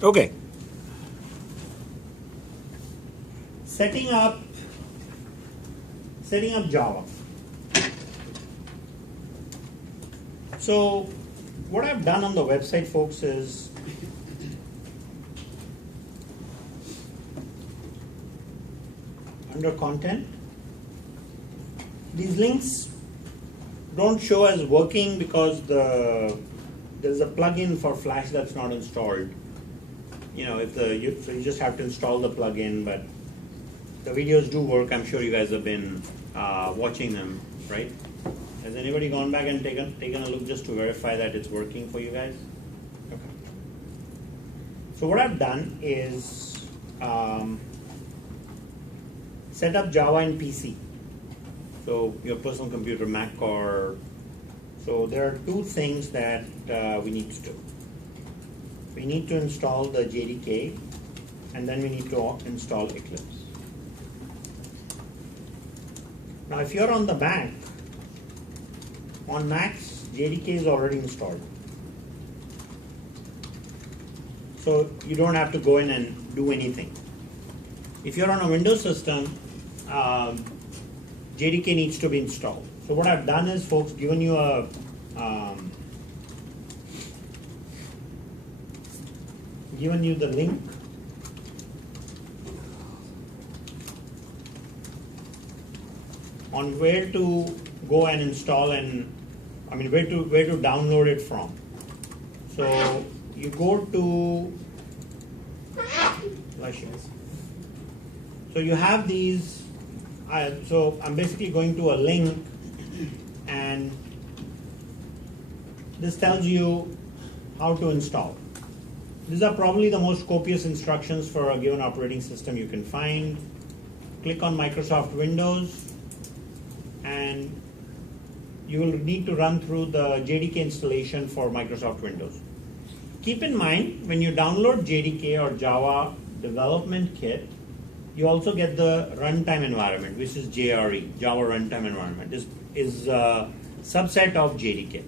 Okay. Setting up Java. So what I've done on the website, folks, is under content, these links don't show as working because there's a plugin for Flash that's not installed. You know, so you just have to install the plugin, but the videos do work. I'm sure you guys have been watching them, right? Has anybody gone back and taken a look just to verify that it's working for you guys? Okay. So what I've done is set up Java in PC. So your personal computer, Mac, or so there are two things that we need to do. We need to install the JDK, and then we need to install Eclipse. Now, if you're on the Mac, on Macs, JDK is already installed. So you don't have to go in and do anything. If you're on a Windows system, JDK needs to be installed. So what I've done is, folks, given you a given you the link on where to go and install, and where to download it from. So you go to so you have these. So I'm basically going to a link, and this tells you how to install. These are probably the most copious instructions for a given operating system you can find. Click on Microsoft Windows, and you will need to run through the JDK installation for Microsoft Windows. Keep in mind, when you download JDK or Java Development Kit, you also get the runtime environment, which is JRE, Java Runtime Environment, is a subset of JDK.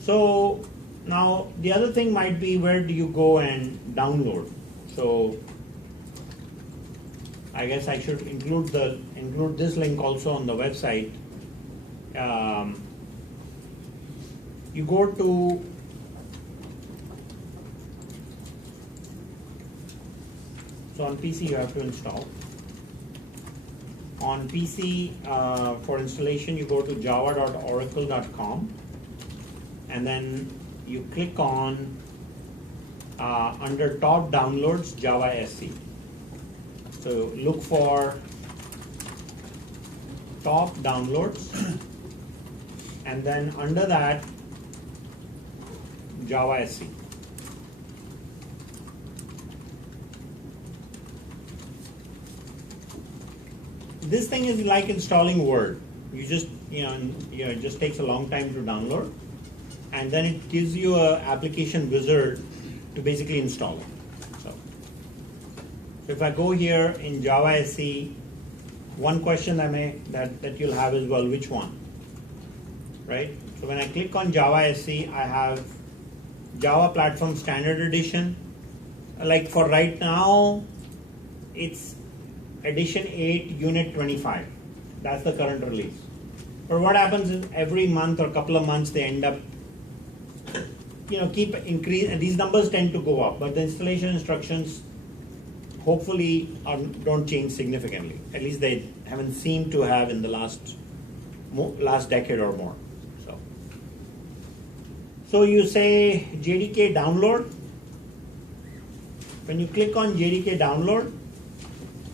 So now the other thing might be, where do you go and download? So I guess I should include this link also on the website. You go to So on PC you have to install. On PC for installation you go to java.oracle.com, and then you click on under top downloads Java SE. So look for top downloads, and then under that Java SE. This thing is like installing Word. You just, it just takes a long time to download, and then it gives you an application wizard to basically install it. So if I go here in Java SE, one question that you'll have is, well, which one, right? So when I click on Java SE, I have Java Platform Standard Edition. Like for right now, it's Edition 8, Unit 25. That's the current release. But what happens is every month or a couple of months they end up, keep increase. These numbers tend to go up, but the installation instructions hopefully don't change significantly. At least they haven't seemed to have in the last decade or more. So you say JDK download. When you click on JDK download,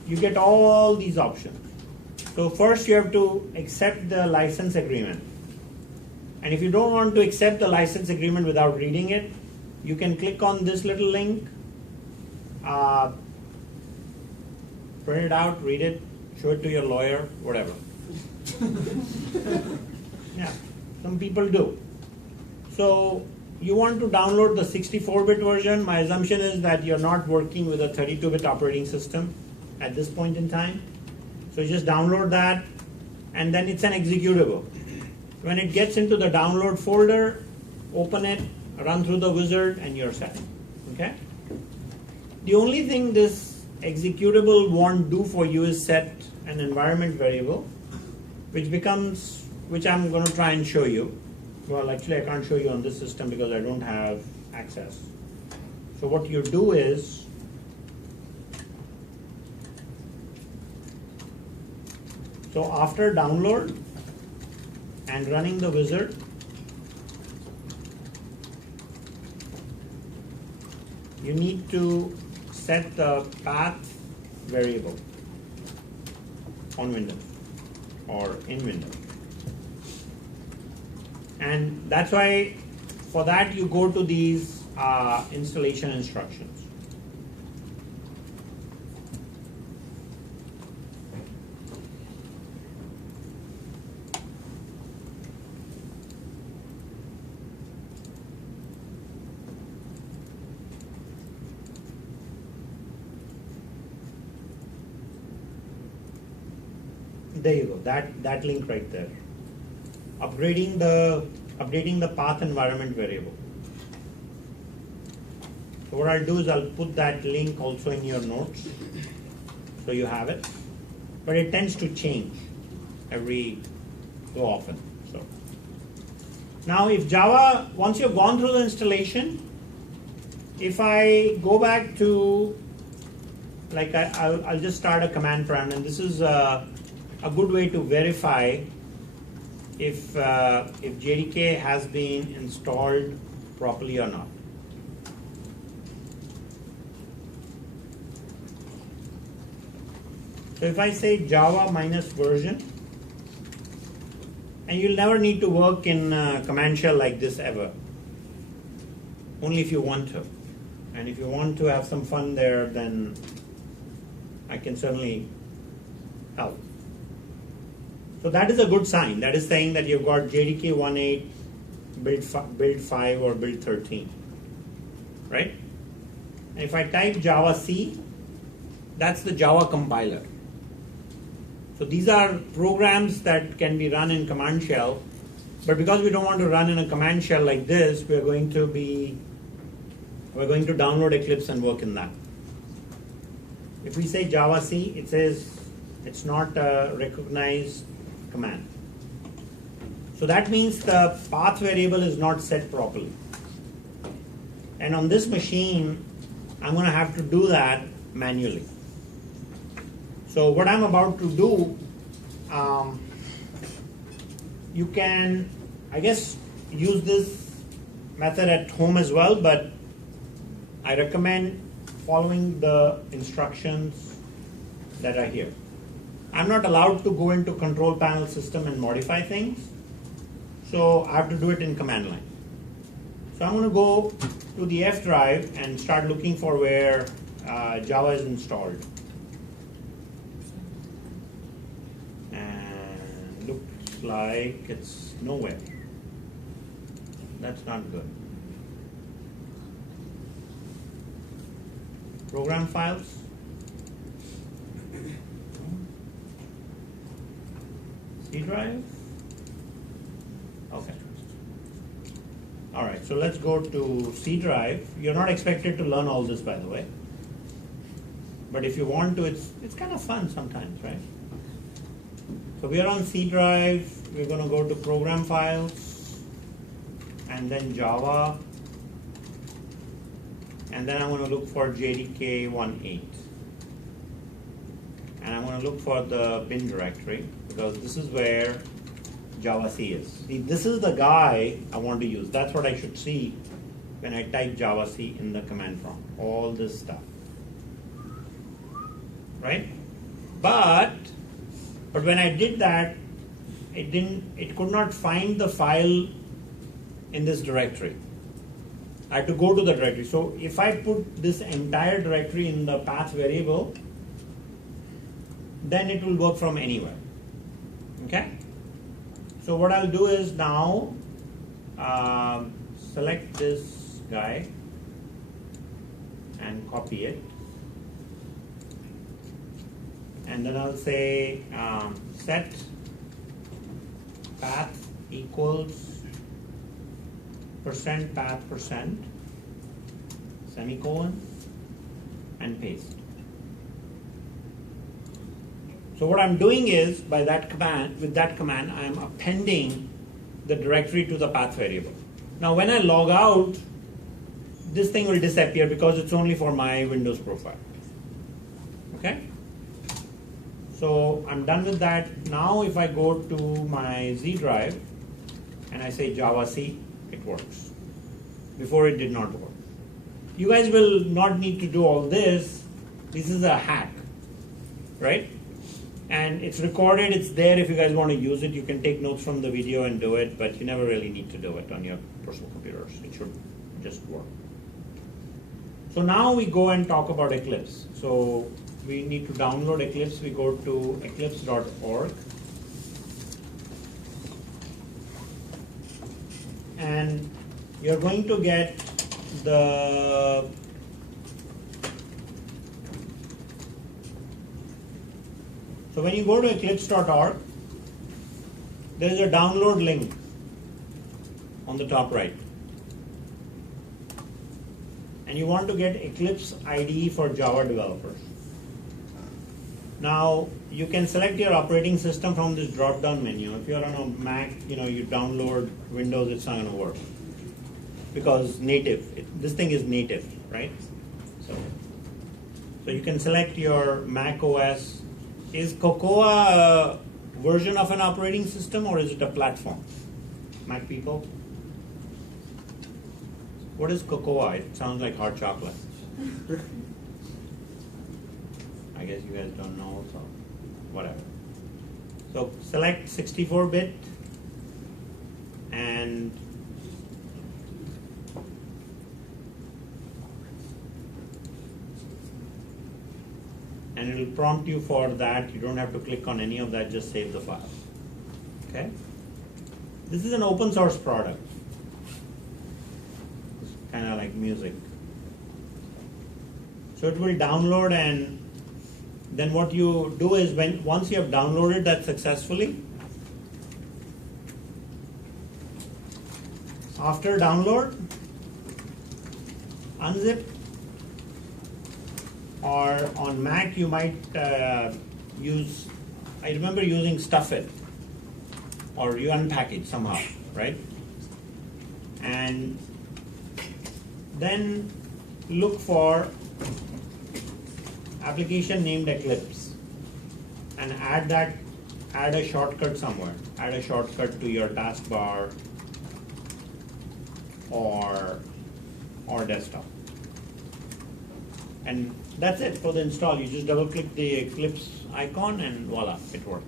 you get all these options. So first you have to accept the license agreement. And if you don't want to accept the license agreement without reading it, you can click on this little link, print it out, read it, show it to your lawyer, whatever. Yeah, some people do. So you want to download the 64-bit version. My assumption is that you're not working with a 32-bit operating system at this point in time. So just download that, and then it's an executable. When it gets into the download folder, open it, run through the wizard, and you're set. Okay? The only thing this executable won't do for you is set an environment variable, which I'm going to try and show you. Well, actually, I can't show you on this system because I don't have access. So what you do is, so after download and running the wizard, you need to set the path variable on Windows or in Windows. And that's why for that you go to these installation instructions. There you go, that link right there. Updating the path environment variable. So what I'll do is I'll put that link also in your notes so you have it. But it tends to change every so often. So now if Java, once you've gone through the installation, if I go back to, like I'll just start a command prompt, and this is a good way to verify if JDK has been installed properly or not. So if I say Java minus version, and you'll never need to work in command shell like this ever, only if you want to. And if you want to have some fun there, then I can certainly help. So that is a good sign. That is saying that you've got JDK 1.8, build 5 or build 13, right? And if I type Java C, that's the Java compiler. So these are programs that can be run in command shell, but because we don't want to run in a command shell like this, we're going to download Eclipse and work in that. If we say Java C, it says it's not a recognized command. So that means the path variable is not set properly. And on this machine, I'm going to have to do that manually. So what I'm about to do, you can, I guess, use this method at home as well, but I recommend following the instructions that are here. I'm not allowed to go into control panel system and modify things, so I have to do it in command line. So I'm going to go to the F drive and start looking for where Java is installed. And looks like it's nowhere. That's not good. Program files. C drive. Okay. All right, so let's go to C drive. You're not expected to learn all this, by the way. But if you want to, it's kind of fun sometimes, right? So we are on C drive. We're going to go to program files, and then Java, and then I'm going to look for JDK 1.8. And I'm going to look for the bin directory, because this is where Java C is. See, this is the guy I want to use. That's what I should see when I type Java C in the command prompt. All this stuff, right? But when I did that, it could not find the file in this directory. I had to go to the directory. So if I put this entire directory in the path variable, then it will work from anywhere. Okay? So what I'll do is now select this guy and copy it. And then I'll say set path equals %path %, semicolon, and paste. So what I'm doing is, by that command, with that command, I am appending the directory to the path variable. Now when I log out, this thing will disappear because it's only for my Windows profile. Okay? So I'm done with that. Now if I go to my Z drive and I say Java C, it works. Before it did not work. You guys will not need to do all this. This is a hack, right? And it's recorded, it's there. If you guys want to use it, you can take notes from the video and do it, but you never really need to do it on your personal computers. It should just work. So now we go and talk about Eclipse. So we need to download Eclipse. We go to eclipse.org. And you're going to get the So when you go to eclipse.org, there is a download link on the top right. And you want to get Eclipse IDE for Java developers. Now, you can select your operating system from this drop-down menu. If you're on a Mac, you download Windows, it's not going to work. Because this thing is native, right? So you can select your Mac OS. Is Cocoa a version of an operating system or is it a platform? Mac people? What is Cocoa? It sounds like hot chocolate. I guess you guys don't know, so whatever. So select 64-bit and it will prompt you for that. You don't have to click on any of that, just save the file. Okay? This is an open source product. It's kind of like music. So it will download, and then what you do is once you have downloaded that successfully, after download, unzip. Or on Mac, you might use, I remember using Stuff It, or you unpack it somehow, right? And then look for application named Eclipse and add a shortcut somewhere. Add a shortcut to your taskbar or desktop. And that's it for the install. You just double click the Eclipse icon and voila, it works.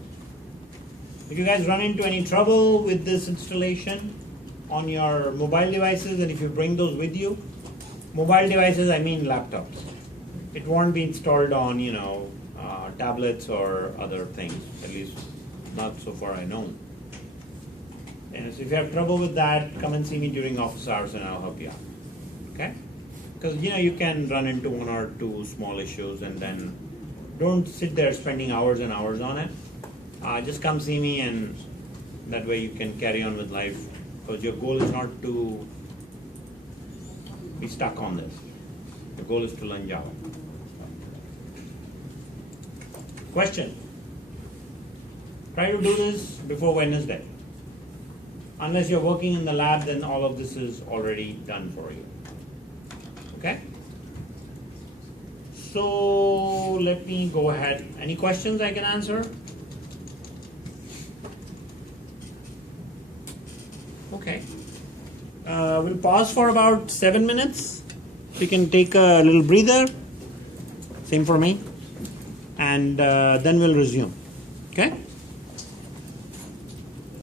If you guys run into any trouble with this installation on your mobile devices, and if you bring those with you, mobile devices, I mean laptops. It won't be installed on, tablets or other things, at least not so far I know. And so if you have trouble with that, come and see me during office hours and I'll help you out. Okay? Because you can run into one or two small issues, and then don't sit there spending hours and hours on it. Just come see me, and that way you can carry on with life, because your goal is not to be stuck on this. The goal is to learn Java. Question? Try to do this before Wednesday. Unless you're working in the lab, then all of this is already done for you. Okay? So let me go ahead. Any questions I can answer? Okay. We'll pause for about 7 minutes. We can take a little breather. Same for me. And then we'll resume. Okay?